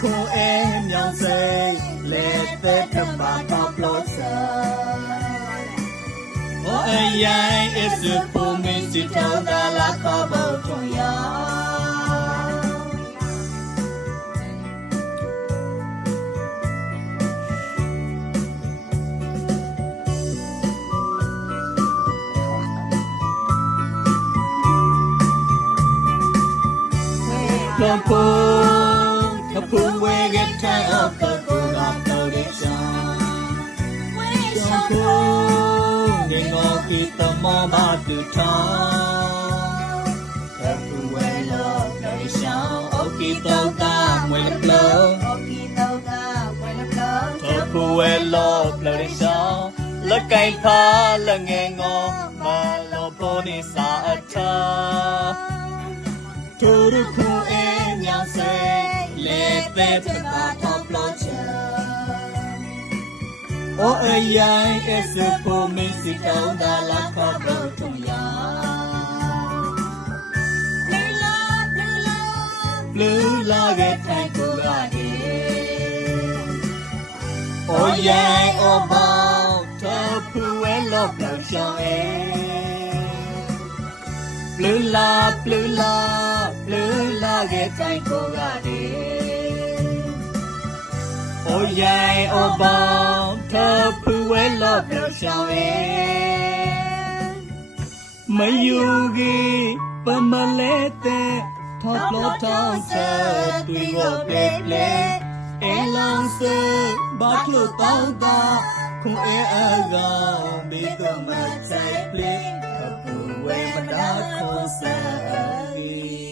cô em nhau say let oh, yeah, the come up closer oh ai ai is the for me to tell the la cobo to ya Hãy subscribe no ki to mo ba tu ta ka pu we lo ka i sha o ki to ka mo le lo Puelo, florisha, lo kai pa lo ngengo, ma lo poni sa ata. Turu ku e nyase, le pe pe pa O ayang esu pumi si kau dalam kabel tunya. Blula blula blula getai kurai. O ayang o bau terpu elok belajar. Blula blula blula getai kurai. O ayang o bau ter 不为了表象哎。没有个爸妈来的，他老汤子对我别来，俺老是把土当大，苦俺阿个没个么在来，他不为么大苦涩的。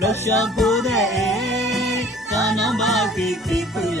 lo shampoo de canamba ki pri